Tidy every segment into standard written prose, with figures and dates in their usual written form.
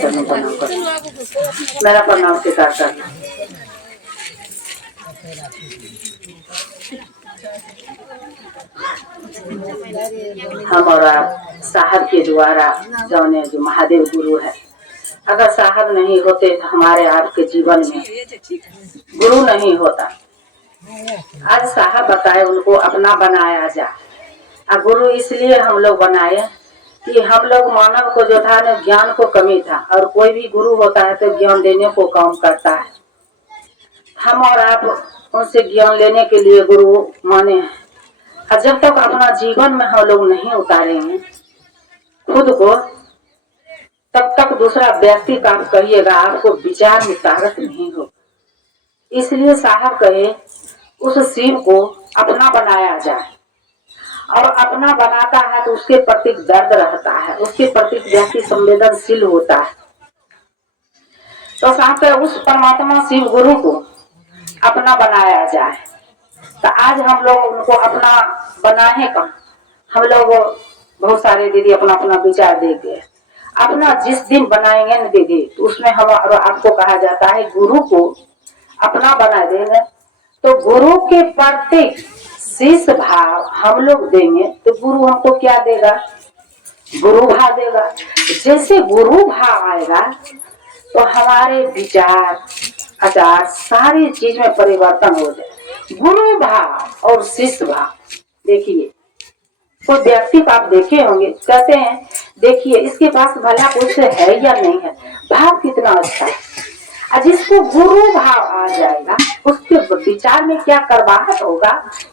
चरण प्रणाम कर, मेरा प्रणाम स्वीकार करना। हम और आप साहब के द्वारा जौने जो महादेव गुरु है, अगर साहब नहीं होते तो हमारे आपके जीवन में गुरु नहीं होता। आज साहब बताए उनको अपना बनाया जाए। गुरु इसलिए हम लोग बनाए कि हम लोग मानव को जो था ना, ज्ञान को कमी था, और कोई भी गुरु होता है तो ज्ञान देने को काम करता है। हम और आप उनसे ज्ञान लेने के लिए गुरु माने हैं। और जब तक अपना जीवन में हम लोग नहीं उतारेंगे खुद को, तब तक दूसरा व्यक्ति का आप कहिएगा आपको विचार में ताकत नहीं हो। इसलिए साहब कहे उस शिव को अपना बनाया जाए, और अपना बनाता है तो उसके प्रति दर्द रहता है, उसके प्रति व्यक्ति संवेदनशील होता है। तो साहब कहे उस परमात्मा शिव गुरु को अपना बनाया जाए। तो आज हम लोग उनको अपना बनाए का, हम लोग बहुत सारे दीदी अपना अपना विचार देंगे। अपना जिस दिन बनाएंगे ना दीदी, तो उसमें हम आपको कहा जाता है गुरु को अपना बना देंगे तो गुरु के प्रति शिष्य भाव हम लोग देंगे तो गुरु हमको क्या देगा? गुरु भाव देगा। जैसे गुरु भाव आएगा तो हमारे विचार आचार सारी चीज में परिवर्तन हो जाए। गुरु भाव और शिष्य भाव, देखिए कोई व्यक्ति को आप देखे होंगे, कहते हैं देखिए इसके पास भला कुछ है या नहीं है, भाव कितना अच्छा है। और जिसको गुरु भाव आ जाएगा उसके विचार में क्या करवाहट होगा,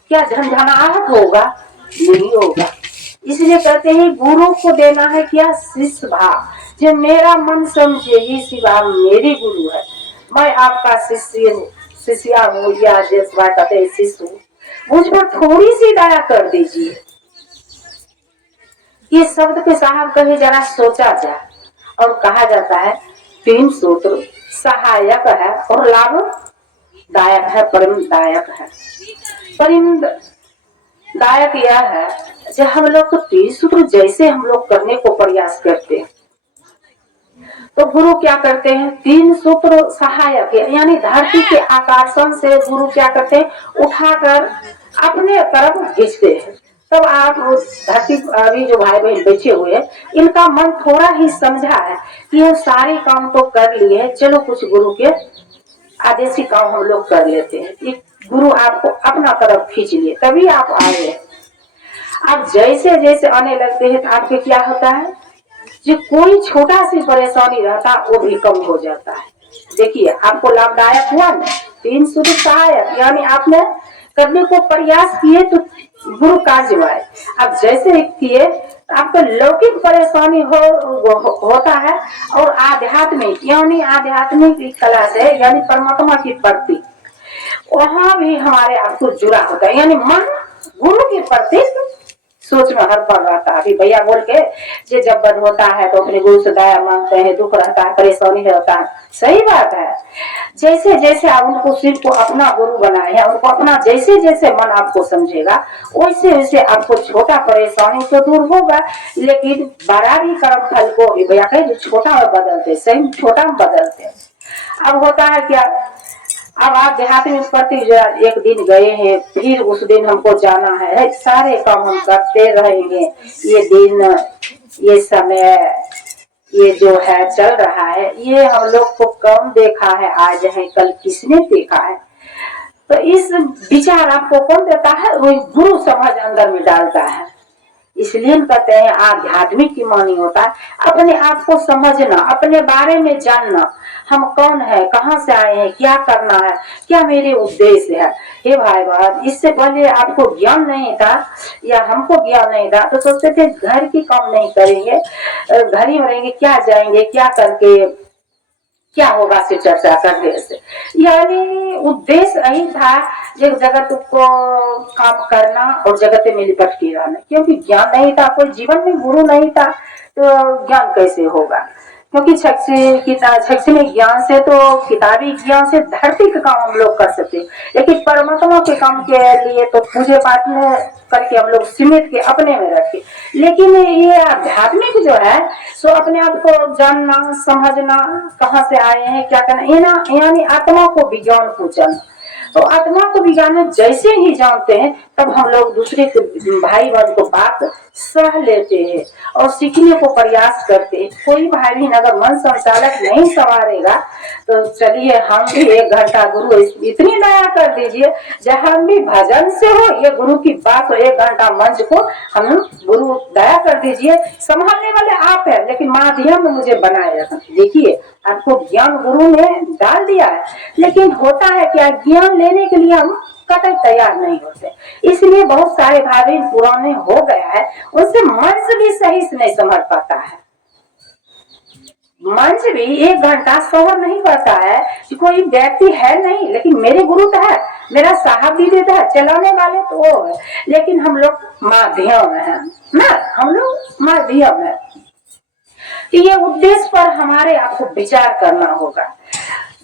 क्या झंझनाहट होगा? नहीं होगा। इसलिए कहते हैं गुरु को देना है क्या? शिष्य भाव। जो मेरा मन समझे ही शिवा मेरी गुरु है, मैं आपका शिष्य हूँ, शिष्या हूँ, या जैसा कहते हैं शिष्य हूँ, मुझ पर थोड़ी सी दया कर दीजिए। ये शब्द के साहब कहे जरा सोचा जाए। और कहा जाता है 3 सूत्र सहायक है और लाभदायक है, परिमदायक है। परिमदायक यह है जब हम लोग को 3 सूत्र जैसे हम लोग करने को प्रयास करते हैं तो गुरु क्या करते हैं? 3 सूत्र सहायक है, यानी धरती के आकर्षण से गुरु क्या करते हैं? उठाकर अपने तरफ खींचते हैं। तब आप धरती अभी जो भाई बहन बैठे हुए हैं, इनका मन थोड़ा ही समझा है कि हम सारे काम तो कर लिए हैं, चलो कुछ गुरु के आदेशी काम हम लोग कर लेते हैं। ये गुरु आपको अपना तरफ खींच लिए, तभी आप आए हैं। आप जैसे जैसे आने लगते हैं तो आपके क्या होता है? जो कोई छोटा सी परेशानी रहता वो भी कम हो जाता है। देखिए आपको लाभदायक हुआ ना, 3 सूत्र सहायक, यानी आपने करने को प्रयास किए तो गुरु कार्य आए। अब जैसे किए आपको लौकिक परेशानी होता है, और आध्यात्मिक यानी आध्यात्मिक कला से यानी परमात्मा की प्रति वहां भी हमारे आपको जुड़ा होता है, यानी मन गुरु के प्रति सोच में हर पल रहता है। अभी भैया बोल के जे जब बन होता है तो अपने गुरु से दया मांगते हैं, दुख रहता है, परेशानी रहता है, सही बात है। जैसे जैसे आप उनको शिव को अपना गुरु बनाए हैं, उनको अपना जैसे जैसे मन आपको समझेगा वैसे वैसे आपको छोटा परेशानी तो दूर होगा, लेकिन बड़ा भी कर्म फल को भैया कहे जो छोटा में बदलते, सही छोटा में बदलते। अब होता है क्या, अब आप देहात में प्रति एक दिन गए हैं, फिर उस दिन हमको जाना है, सारे काम हम करते रहेंगे। ये दिन, ये समय, ये जो है चल रहा है, ये हम लोग को कम देखा है, आज है कल किसने देखा है। तो इस विचार आपको कौन देता है? वही गुरु समझ अंदर में डालता है। इसलिए कहते हैं आध्यात्मिक की मानी होता है अपने आप को समझना, अपने बारे में जानना, हम कौन है, कहाँ से आए हैं, क्या करना है, क्या मेरे उद्देश्य है। हे भाई बहन, इससे पहले आपको ज्ञान नहीं था या हमको ज्ञान नहीं था तो सोचते थे घर की काम नहीं करेंगे, घर ही रहेंगे, क्या जाएंगे, क्या करके क्या होगा से चर्चा करने से। यानी उद्देश्य यही था एक जगत को काम करना और जगत में लिपट के रहना, क्योंकि ज्ञान नहीं था, कोई जीवन में गुरु नहीं था तो ज्ञान कैसे होगा। क्योंकि शैक्षणिक ज्ञान से तो किताबी ज्ञान से धरती का काम हम लोग कर सकते, लेकिन परमात्मा के काम के लिए तो पूजे पाठ में करके हम लोग सीमित के अपने में रखे। लेकिन ये आध्यात्मिक जो है सो अपने आप को जानना समझना, कहाँ से आए हैं क्या करना, यानी आत्मा को विज्ञान को जानना। तो आत्मा को विज्ञान जैसे ही जानते हैं तब हम लोग दूसरे के भाई बहन को बात सह लेते हैं और सीखने को प्रयास करते हैं। कोई भाई बहन अगर मन संचालक नहीं संवारेगा तो चलिए हम भी 1 घंटा गुरु इतनी दया कर दीजिए, जहाँ भी भजन से हो ये गुरु की बात हो, 1 घंटा मंच को हम गुरु दया कर दीजिए। संभालने वाले आप है लेकिन माध्यम में मुझे बनाए रखना। देखिए आपको ज्ञान गुरु ने डाल दिया है, लेकिन होता है क्या, ज्ञान लेने के लिए हम कतई तैयार नहीं होते। इसलिए बहुत सारे भाई पुराने हो गया है, उनसे मंच भी सही से नहीं संभल पाता है। मंच भी 1 घंटा संभल नहीं पाता है कि कोई व्यक्ति है नहीं, लेकिन मेरे गुरु तो है, मेरा साहब भी देता है, चलाने वाले तो वो है, लेकिन हम लोग माध्यम है ना, हम लोग माध्यम है। ये उद्देश्य पर हमारे आपको विचार करना होगा।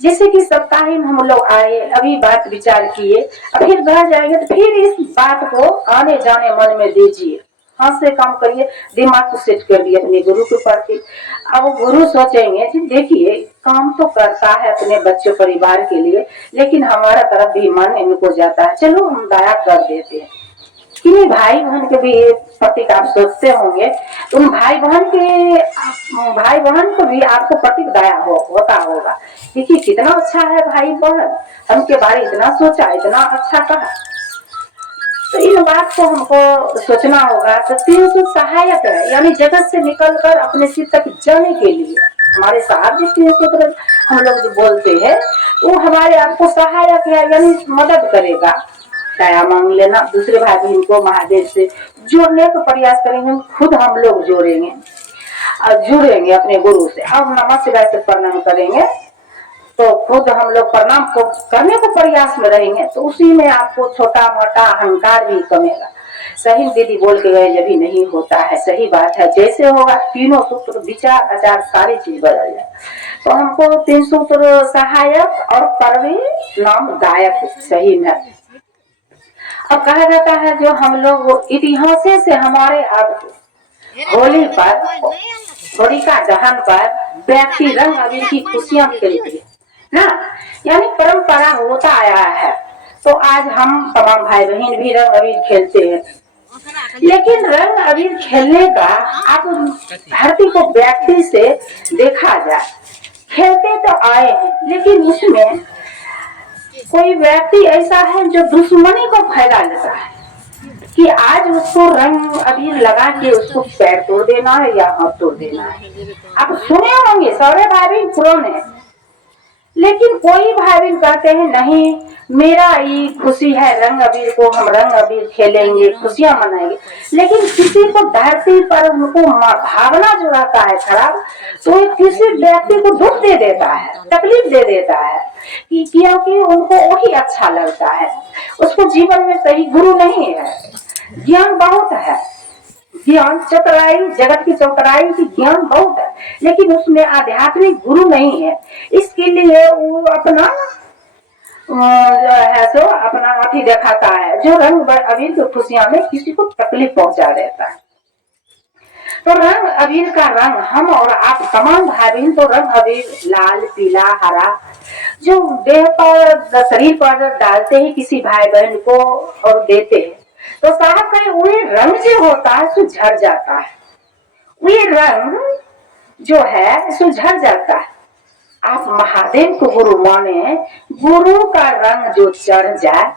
जैसे कि सप्ताह में हम लोग आए, अभी बात विचार किए, फिर घर जाएंगे तो फिर इस बात को आने जाने मन में दीजिए, हाथ से काम करिए, दिमाग को सेट कर दिए अपने गुरु के प्रति। अब गुरु सोचेंगे कि देखिए काम तो करता है अपने बच्चों परिवार के लिए, लेकिन हमारा तरफ भी मन इनको जाता है, चलो हम दया कर देते हैं। कि भाई बहन के भी प्रतीक आप सोचते होंगे, उन भाई बहन को भी आपको प्रतीक दया होता होगा। देखिए कितना अच्छा है भाई बहन, हम के बारे इतना सोचा, इतना अच्छा कहा। तो इन बात को हमको सोचना होगा। तो 300 सहायक है, यानी जगत से निकलकर अपने सिर तक जाने के लिए हमारे साहब जी 300 हम लोग जो बोलते हैं वो हमारे आपको सहायक है, यानी मदद करेगा। दया मांग लेना, दूसरे भाई बहन को महादेव से जोड़ने का प्रयास करेंगे, खुद हम लोग जोड़ेंगे और जुड़ेंगे अपने गुरु से। अब नमः शिवाय से प्रणाम करेंगे तो खुद हम लोग प्रणाम को करने को प्रयास में रहेंगे, तो उसी में आपको छोटा मोटा अहंकार भी कमेगा। सही दीदी बोल के गए जब भी नहीं होता है, सही बात है, जैसे होगा तीनों सूत्र विचार आचार सारी चीज बदल जाए। तो हमको 3 सूत्र सहायक और परिणामदायक सही में। अब कहा जाता है जो हम लोग इतिहास से हमारे आप होली पर, होलिका दहन पर व्यक्ति रंग अबीर की खुशियां खेलते हैं ना, यानी परंपरा होता आया है। तो आज हम तमाम भाई बहन भी रंग अबीर खेलते हैं, लेकिन रंग अबीर खेलने का आप धरती को व्यक्ति से देखा जाए, खेलते तो आए हैं, लेकिन उसमें कोई व्यक्ति ऐसा है जो दुश्मनी को फैला लेता है कि आज उसको रंग अबीर लगा के उसको पैर तोड़ देना है या हाथ तोड़ देना है। आप सुने होंगे सारे भाई बहन पुराने, लेकिन कोई भाई बहन कहते हैं नहीं मेरा ये खुशी है, रंग अबीर को हम रंग अबीर खेलेंगे, खुशियां मनाएंगे। लेकिन किसी को धरती पर उनको भावना जो रहता है खराब, तो किसी व्यक्ति को दुख दे देता है, तकलीफ दे देता है, क्योंकि उनको वही अच्छा लगता है। उसको जीवन में सही गुरु नहीं है। ज्ञान बहुत है, ज्ञान चतुराई, जगत की चतुराई की ज्ञान बहुत है, लेकिन उसमें आध्यात्मिक गुरु नहीं है। इसके लिए वो अपना है तो अपना अति दिखाता है, जो रंग अबीर की खुशियां में किसी को तकलीफ पहुंचा देता है। तो रंग अबीर का रंग हम और आप तमाम भाई बहन तो रंग अबीर लाल पीला हरा जो देह पर शरीर पर डालते हैं किसी भाई बहन को और देते हैं, तो साहब कहे वही रंग जो होता है सो झड़ जाता है, वही रंग जो है सो झड़ जाता है। आप महादेव को गुरु माने, गुरु का रंग जो चढ़ जाए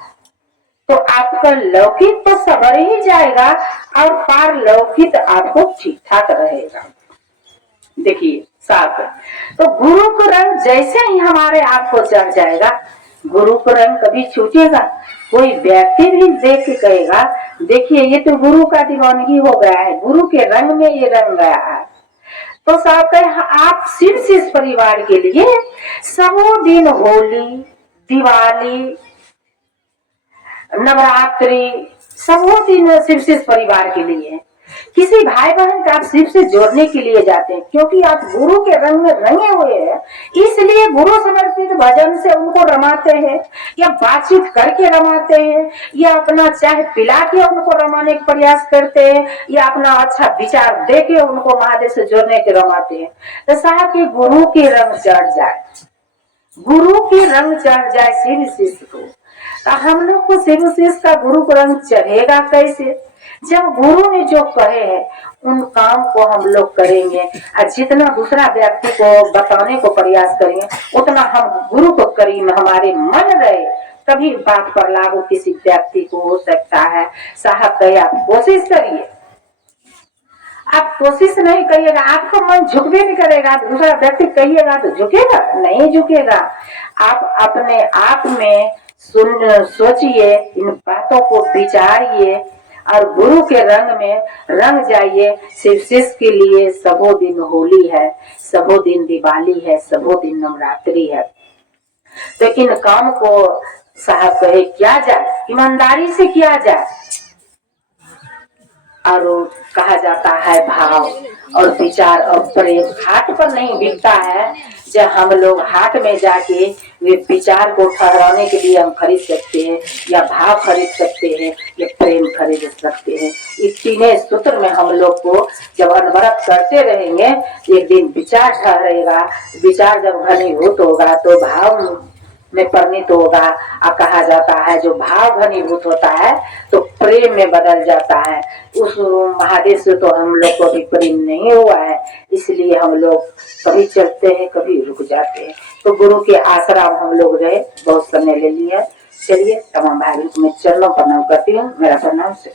तो आपका लौकिक तो सबर ही जाएगा और पार लौकिक आपको ठीक ठाक रहेगा। देखिए साथ तो गुरु का रंग जैसे ही हमारे आपको चढ़ जाएगा, गुरु का रंग कभी छूटेगा। कोई व्यक्ति भी देख के कहेगा देखिए ये तो गुरु का दीवानगी हो गया है, गुरु के रंग में ये रंग गया है। तो साहब कहे आप सिर्फ इस परिवार के लिए सबों दिन होली दिवाली नवरात्रि सबों दिन सिर्फ इस परिवार के लिए, किसी भाई बहन का आप शिव से जोड़ने के लिए जाते हैं, क्योंकि आप गुरु के रंग में रंगे हुए हैं, इसलिए गुरु समर्पित भजन से उनको रमाते हैं, या बातचीत करके रमाते हैं, या अपना चाय पिला के उनको रमाने का प्रयास करते हैं, या अपना अच्छा विचार दे के उनको महादेव से जोड़ने के रमाते हैं। तो साहब के गुरु के रंग चढ़ जाए, गुरु के रंग चढ़ जाए शिव शिष्य को, तो हम लोग को शिव शिष्य का गुरु को रंग चढ़ेगा कैसे? जब गुरु ने जो कहे हैं उन काम को हम लोग करेंगे, और जितना दूसरा व्यक्ति को बताने को प्रयास करेंगे उतना हम गुरु को करीब हमारे मन रहे, तभी बात पर लागू किसी व्यक्ति को हो सकता है। साहब कहे आप कोशिश करिए, आप कोशिश नहीं करिएगा, आपका मन झुकबे नहीं करेगा, दूसरा व्यक्ति कहिएगा तो झुकेगा? नहीं झुकेगा। आप अपने आप में सोचिए, इन बातों को विचारिए और गुरु के रंग में रंग जाइए। शिव शिष्य के लिए सबो दिन होली है, सबो दिन दिवाली है, सबो दिन नवरात्रि है। तो इन काम को साहब कहे किया जाए, ईमानदारी से किया जाए। और कहा जाता है भाव और विचार और प्रेम हाट पर नहीं बिकता है। जब हम लोग हाट में जाके वे विचार को ठहराने के लिए हम खरीद सकते हैं, या भाव खरीद सकते हैं, या प्रेम खरीद सकते हैं। इस तीनों सूत्र में हम लोग को जब अनवरत करते रहेंगे, एक दिन विचार ठहरेगा। विचार जब घनीभूत होगा तो भाव में परिणित होगा, और कहा जाता है जो भाव घनीभूत होता है तो प्रेम में बदल जाता है। उस महादेव से तो हम लोग को भी प्रेम नहीं हुआ है, इसलिए हम लोग कभी चलते हैं कभी रुक जाते हैं। तो गुरु के आसरा हम लोग रहे, बहुत समय ले लिया। चलिए तमाम भाई को मैं चरणों प्रणाम करती हूँ। मेरा प्रणाम से